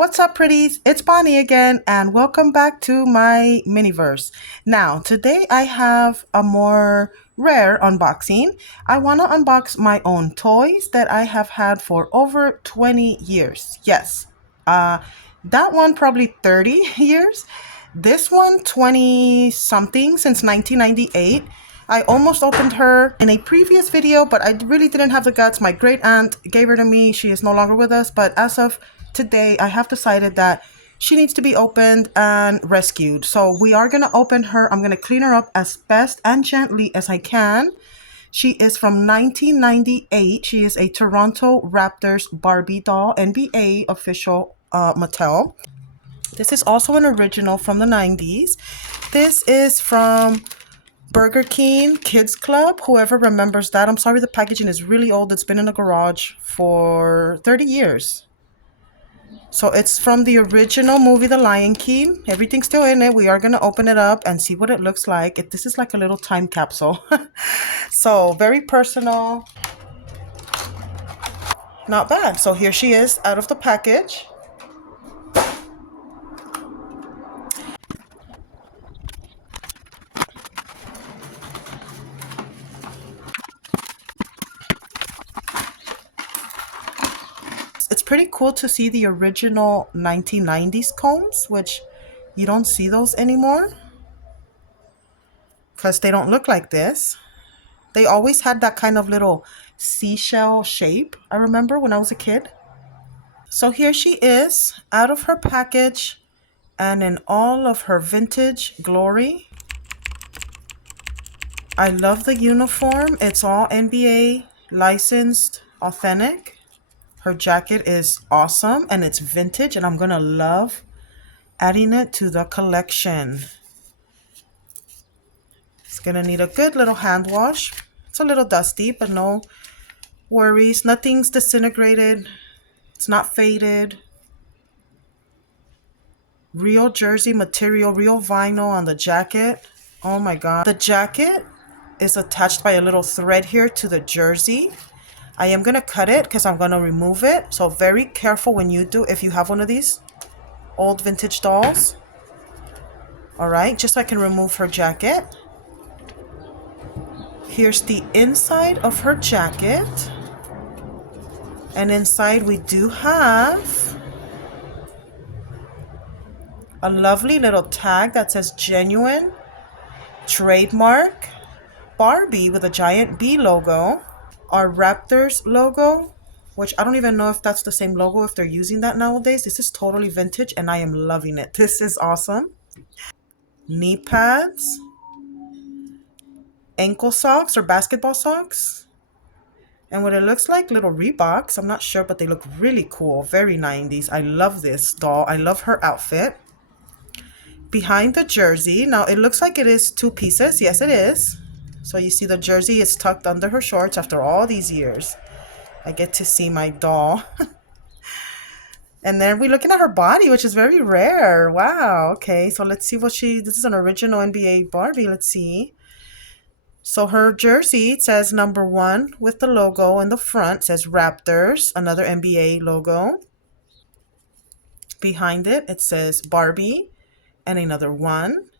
What's up, pretties? It's Bonnie again, and welcome back to my miniverse. Now, today I have a more rare unboxing. I want to unbox my own toys that I have had for over 20 years. Yes, uh, that one probably 30 years. This one, 20 something since 1998. I almost opened her in a previous video, but I really didn't have the guts. My great aunt gave her to me. She is no longer with us, but as of today, I have decided that she needs to be opened and rescued. So we are going to open her. I'm going to clean her up as best and gently as I can. She is from 1998. She is a Toronto Raptors Barbie doll, NBA official Mattel. This is also an original from the 90s. This is from Burger King Kids Club. Whoever remembers that. I'm sorry, the packaging is really old. It's been in the garage for 30 years. So it's from the original movie, The Lion King. Everything's still in it. We are going to open it up and see what it looks like. This is like a little time capsule. So very personal. Not bad. So here she is out of the package. It's pretty cool to see the original 1990s combs, which you don't see those anymore because they don't look like this. They always had that kind of little seashell shape, I remember when I was a kid. So here she is out of her package and in all of her vintage glory. I love the uniform. It's all NBA licensed, authentic. Her jacket is awesome and it's vintage, and I'm going to love adding it to the collection. It's going to need a good little hand wash. It's a little dusty, but no worries. Nothing's disintegrated. It's not faded. Real jersey material, real vinyl on the jacket. Oh my God. The jacket is attached by a little thread here to the jersey. I am going to cut it because I'm going to remove it. So very careful when you do, if you have one of these old vintage dolls. All right, just so I can remove her jacket. Here's the inside of her jacket. And inside we do have a lovely little tag that says genuine, trademark, Barbie with a giant B logo. Our Raptors logo, which I don't even know if that's the same logo, if they're using that nowadays. This is totally vintage and I am loving it. This is awesome. Knee pads, ankle socks or basketball socks, and what it looks like, little Reeboks. I'm not sure, but they look really cool. Very 90s. I love this doll. I love her outfit. Behind the jersey, now it looks like it is two pieces. Yes, it is. So you see the jersey is tucked under her shorts after all these years. I get to see my doll. And then we're looking at her body, which is very rare. Wow. Okay, so let's see what this is an original NBA Barbie. Let's see. So her jersey, it says number 1 with the logo in the front. It says Raptors, another NBA logo. Behind it, it says Barbie and another 1.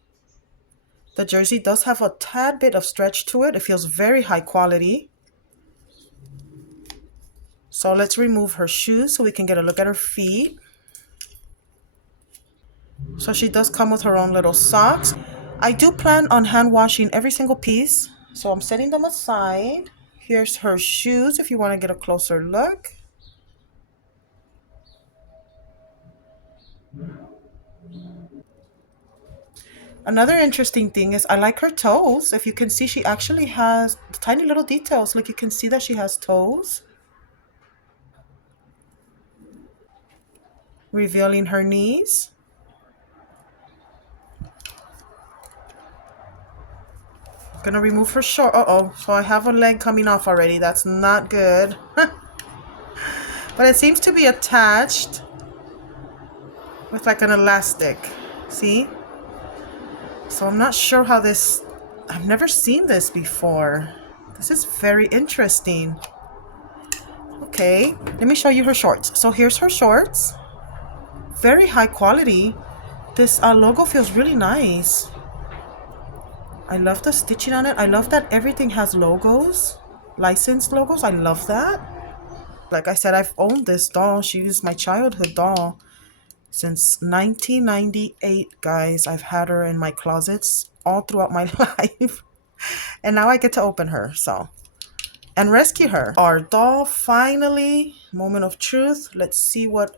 The jersey does have a tad bit of stretch to it. It feels very high quality. So let's remove her shoes so we can get a look at her feet. So she does come with her own little socks. I do plan on hand washing every single piece. So I'm setting them aside. Here's her shoes if you want to get a closer look. Another interesting thing is I like her toes. If you can see, she actually has tiny little details. Like you can see that she has toes. Revealing her knees. Gonna remove her short. Uh-oh. So I have a leg coming off already. That's not good. But it seems to be attached with like an elastic. See? So I'm not sure how this... I've never seen this before. This is very interesting. Okay, let me show you her shorts. So here's her shorts. very high quality. This logo feels really nice. I love the stitching on it. I love that everything has logos, licensed logos. I love that. Like I said, I've owned this doll. She is my childhood doll since 1998, guys. I've had her in my closets all throughout my life. And now I get to open her, so. And rescue her. Our doll, finally. Moment of truth. Let's see what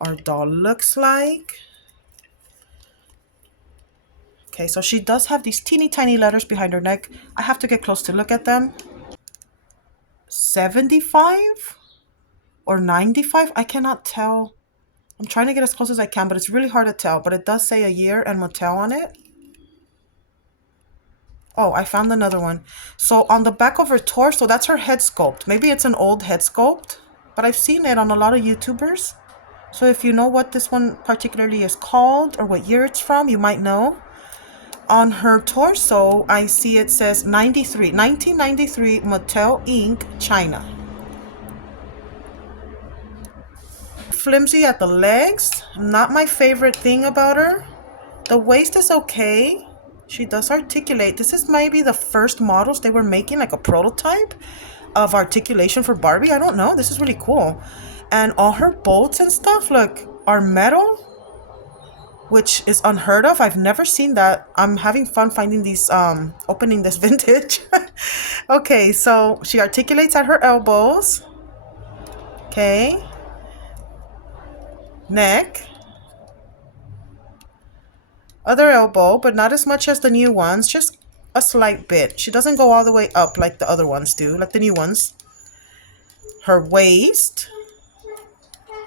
our doll looks like. Okay, so she does have these teeny tiny letters behind her neck. I have to get close to look at them. 75 or 95? I cannot tell. I'm trying to get as close as I can, but it's really hard to tell. But it does say a year and Mattel on it. Oh, I found another one. So on the back of her torso, that's her head sculpt. Maybe it's an old head sculpt, but I've seen it on a lot of YouTubers. So if you know what this one particularly is called or what year it's from, you might know. On her torso, I see it says 93, 1993 Mattel Inc. China. Flimsy at the legs. Not my favorite thing about her. The waist is okay. She does articulate. This is maybe the first models they were making, like a prototype of articulation for Barbie. I don't know. This is really cool. And all her bolts and stuff, look, are metal, which is unheard of. I've never seen that. I'm having fun finding these, opening this vintage. Okay, so she articulates at her elbows. Okay. Neck. Other elbow, but not as much as the new ones, just a slight bit. She doesn't go all the way up like the other ones do, like the new ones. Her waist.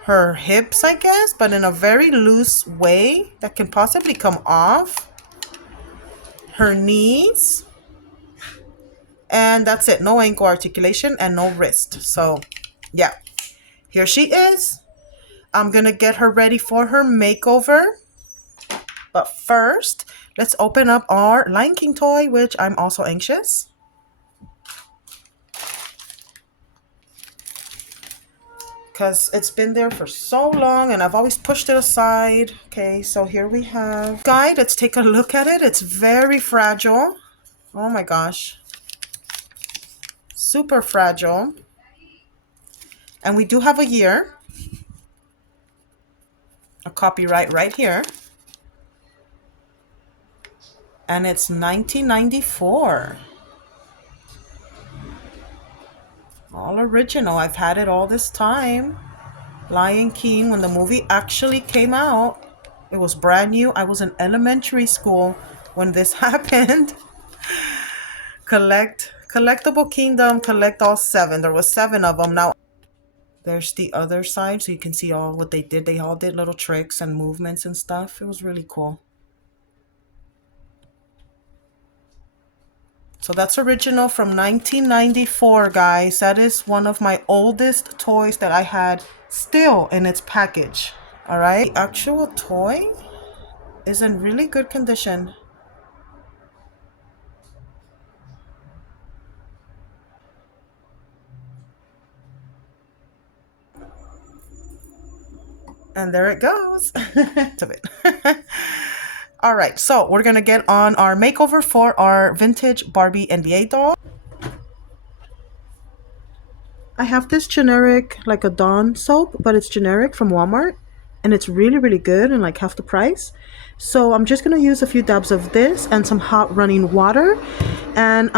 Her hips, I guess, but in a very loose way that can possibly come off. Her knees. And that's it. No ankle articulation and no wrist. So, yeah. Here she is. I'm going to get her ready for her makeover. But first, let's open up our Lion King toy, which I'm also anxious. Because it's been there for so long and I've always pushed it aside. Okay, so here we have guide. Let's take a look at it. It's very fragile. Oh my gosh. Super fragile. And we do have a year. A copyright right here. And it's 1994. All original. I've had it all this time. Lion King, when the movie actually came out, it was brand new. I was in elementary school when this happened. Collectible Kingdom, collect all 7. There was 7 of them. Now, there's the other side, so you can see all what they did. They all did little tricks and movements and stuff. It was really cool. So that's original from 1994, guys. That is one of my oldest toys that I had still in its package. All right. The actual toy is in really good condition. And there it goes. Of it. All right, so we're gonna get on our makeover for our vintage Barbie NBA doll. I have this generic, like a Dawn soap, but it's generic from Walmart. And it's really, really good and like half the price. So I'm just gonna use a few dabs of this and some hot running water. And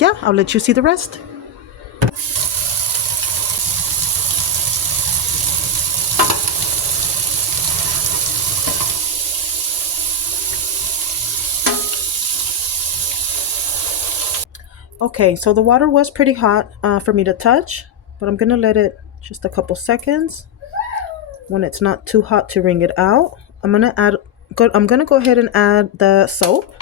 yeah, I'll let you see the rest. Okay, so the water was pretty hot for me to touch, but I'm gonna let it just a couple seconds. When it's not too hot to wring it out, I'm gonna go ahead and add the soap.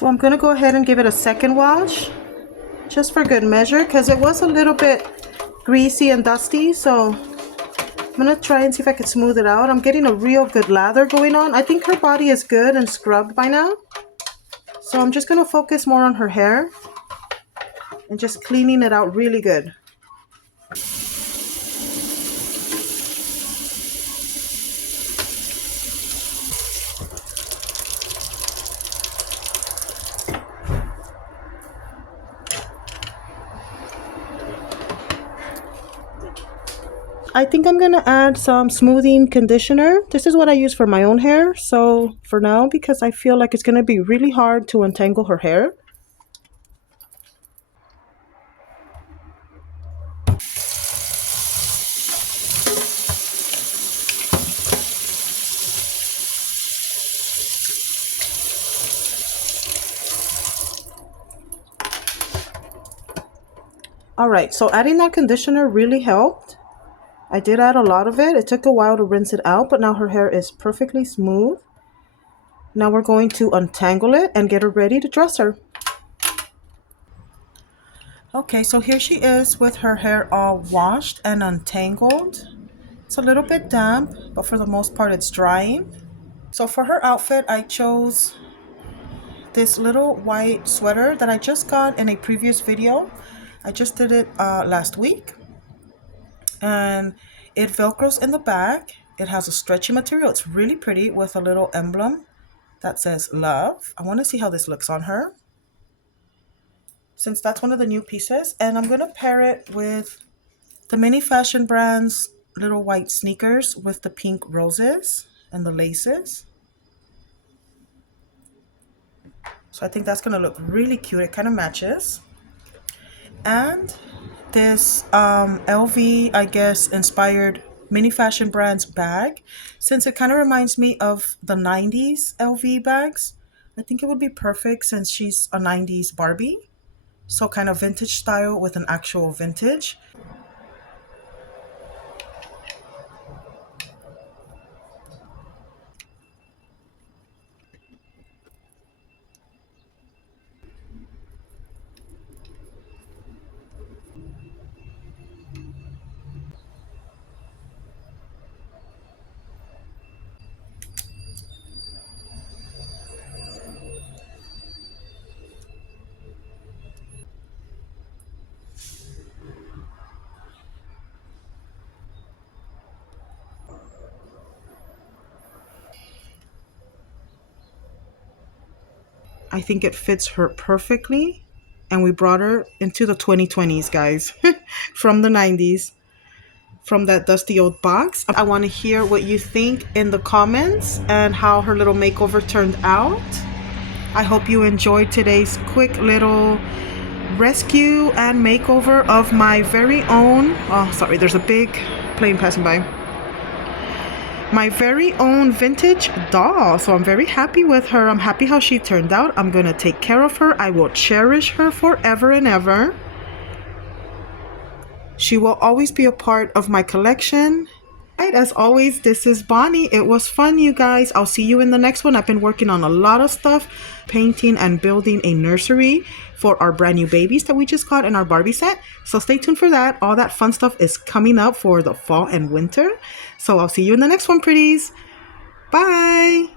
So I'm going to go ahead and give it a second wash, just for good measure, because it was a little bit greasy and dusty. So I'm going to try and see if I can smooth it out. I'm getting a real good lather going on. I think her body is good and scrubbed by now. So I'm just going to focus more on her hair and just cleaning it out really good. I think I'm going to add some smoothing conditioner. This is what I use for my own hair. So for now, because I feel like it's going to be really hard to untangle her hair. Alright, so adding that conditioner really helped. I did add a lot of it. It took a while to rinse it out, but now her hair is perfectly smooth. Now we're going to untangle it and get her ready to dress her. Okay, so here she is with her hair all washed and untangled. It's a little bit damp, but for the most part it's drying. So for her outfit, I chose this little white sweater that I just got in a previous video. I just did it last week. And it velcros in the back. It has a stretchy material. It's really pretty with a little emblem that says love. I want to see how this looks on her, since that's one of the new pieces. And I'm going to pair it with the Mini Fashion Brand's little white sneakers with the pink roses and the laces. So I think that's going to look really cute. It kind of matches. And this LV, I guess, inspired Mini Fashion Brand's bag, since it kind of reminds me of the 90s LV bags. I think it would be perfect since she's a 90s Barbie. So kind of vintage style with an actual vintage. I think it fits her perfectly. And we brought her into the 2020s, guys, from the 90s, from that dusty old box. I want to hear what you think in the comments and how her little makeover turned out. I hope you enjoyed today's quick little rescue and makeover of my very own, oh, sorry, there's a big plane passing by. My very own vintage doll. So I'm very happy with her. I'm happy how she turned out. I'm gonna take care of her. I will cherish her forever and ever. She will always be a part of my collection. Right, as always, this is Bonnie. It was fun, you guys. I'll see you in the next one. I've been working on a lot of stuff, painting and building a nursery for our brand new babies that we just got in our Barbie set. So stay tuned for that. All that fun stuff is coming up for the fall and winter. So I'll see you in the next one, pretties. Bye.